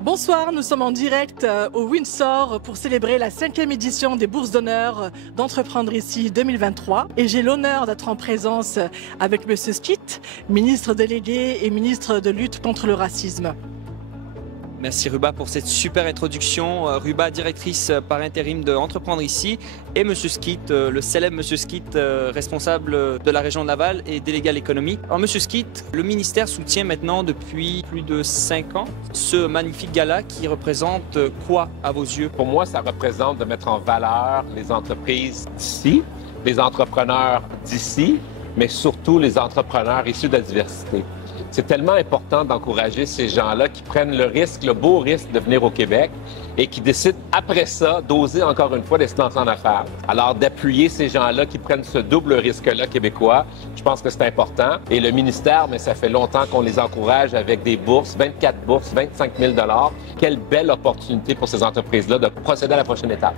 Bonsoir, nous sommes en direct au Windsor pour célébrer la 5e édition des Bourses d'honneur d'Entreprendre ici 2023. Et j'ai l'honneur d'être en présence avec M. Skeet, ministre délégué et ministre de lutte contre le racisme. Merci Ruba pour cette super introduction. Ruba, directrice par intérim de Entreprendre ici, et M. Skeet, le célèbre M. Skeet, responsable de la région de Laval et délégué à l'économie. Alors M. Skeet, le ministère soutient maintenant depuis plus de 5 ans ce magnifique gala qui représente quoi à vos yeux? Pour moi, ça représente de mettre en valeur les entreprises d'ici, les entrepreneurs d'ici, mais surtout les entrepreneurs issus de la diversité. C'est tellement important d'encourager ces gens-là qui prennent le risque, le beau risque de venir au Québec et qui décident après ça d'oser encore une fois de se lancer en affaires. Alors d'appuyer ces gens-là qui prennent ce double risque-là québécois, je pense que c'est important. Et le ministère, mais ça fait longtemps qu'on les encourage avec des bourses, 24 bourses, 25 000 $. Quelle belle opportunité pour ces entreprises-là de procéder à la prochaine étape.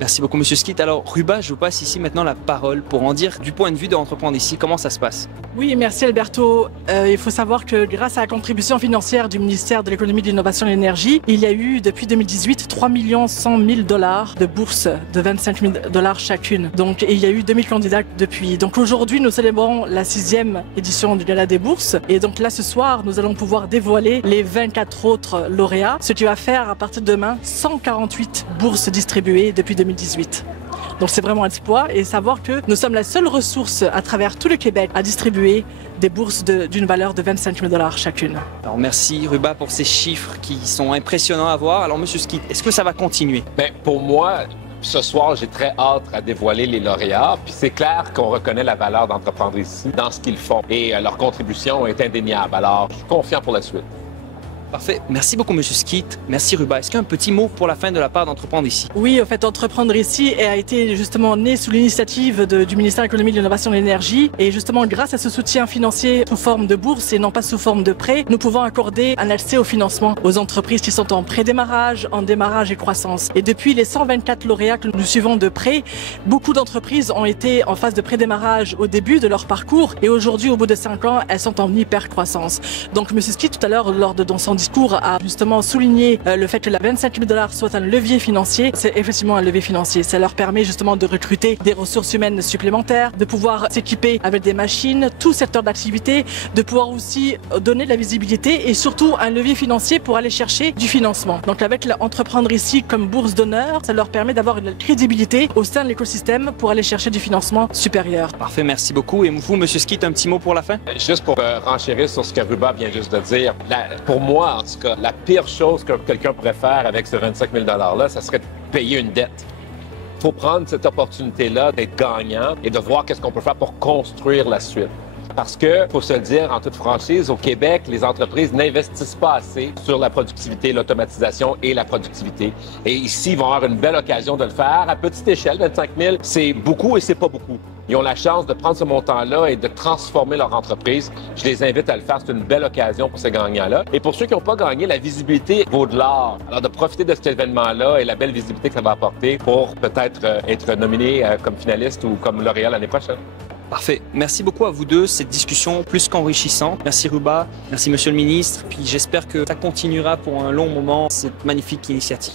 Merci beaucoup, M. Skeet. Alors, Ruba, je vous passe ici maintenant la parole pour en dire du point de vue d'Entreprendre ici, comment ça se passe? Oui, merci Alberto. Il faut savoir que grâce à la contribution financière du ministère de l'Économie, de l'Innovation et de l'Énergie, il y a eu depuis 2018 3 100 000 $ de bourses de 25 000 $ chacune. Donc, et il y a eu 2000 candidats depuis. Donc aujourd'hui, nous célébrons la 6e édition du Gala des Bourses. Et donc là, ce soir, nous allons pouvoir dévoiler les 24 autres lauréats, ce qui va faire à partir de demain 148 bourses distribuées depuis 2018. Donc c'est vraiment un exploit et savoir que nous sommes la seule ressource à travers tout le Québec à distribuer des bourses d'une valeur de 25 000 $ chacune. Alors merci Ruba pour ces chiffres qui sont impressionnants à voir. Alors Monsieur Skeet, est-ce que ça va continuer? Bien, pour moi, ce soir, j'ai très hâte à dévoiler les lauréats. Puis c'est clair qu'on reconnaît la valeur d'Entreprendre ici dans ce qu'ils font et leur contribution est indéniable. Alors je suis confiant pour la suite. Parfait. Merci beaucoup, M. Skeet. Merci, Ruba. Est-ce qu'il y a un petit mot pour la fin de la part d'Entreprendre ici? Oui, en fait, Entreprendre ici a été justement né sous l'initiative du ministère de l'Économie, de l'Innovation et de l'Énergie. Et justement, grâce à ce soutien financier sous forme de bourse et non pas sous forme de prêt, nous pouvons accorder un accès au financement aux entreprises qui sont en pré-démarrage, en démarrage et croissance. Et depuis les 124 lauréats que nous suivons de près, beaucoup d'entreprises ont été en phase de pré-démarrage au début de leur parcours. Et aujourd'hui, au bout de 5 ans, elles sont en hyper-croissance. Donc, M. Skeet, tout à l'heure, lors de son discours, a justement souligné le fait que la 25 000 $ soit un levier financier. C'est effectivement un levier financier. Ça leur permet justement de recruter des ressources humaines supplémentaires, de pouvoir s'équiper avec des machines, tout secteur d'activité, de pouvoir aussi donner de la visibilité et surtout un levier financier pour aller chercher du financement. Donc avec Entreprendre ici comme bourse d'honneur, ça leur permet d'avoir une crédibilité au sein de l'écosystème pour aller chercher du financement supérieur. Parfait, merci beaucoup. Et vous, M. Skeet, un petit mot pour la fin? Juste pour renchérir sur ce que Ruba vient juste de dire, pour moi, en tout cas, la pire chose que quelqu'un pourrait faire avec ce 25 000 $-là, ça serait de payer une dette. Il faut prendre cette opportunité-là d'être gagnant et de voir qu'est-ce qu'on peut faire pour construire la suite. Parce que, faut se le dire en toute franchise, au Québec, les entreprises n'investissent pas assez sur la productivité, l'automatisation et la productivité. Et ici, ils vont avoir une belle occasion de le faire à petite échelle. 25 000, c'est beaucoup et c'est pas beaucoup. Ils ont la chance de prendre ce montant-là et de transformer leur entreprise. Je les invite à le faire. C'est une belle occasion pour ces gagnants-là. Et pour ceux qui n'ont pas gagné, la visibilité vaut de l'or. Alors, de profiter de cet événement-là et la belle visibilité que ça va apporter pour peut-être être nominé comme finaliste ou comme lauréat l'année prochaine. Parfait. Merci beaucoup à vous deux. Cette discussion plus qu'enrichissante. Merci Ruba. Merci Monsieur le Ministre. Puis j'espère que ça continuera pour un long moment, cette magnifique initiative.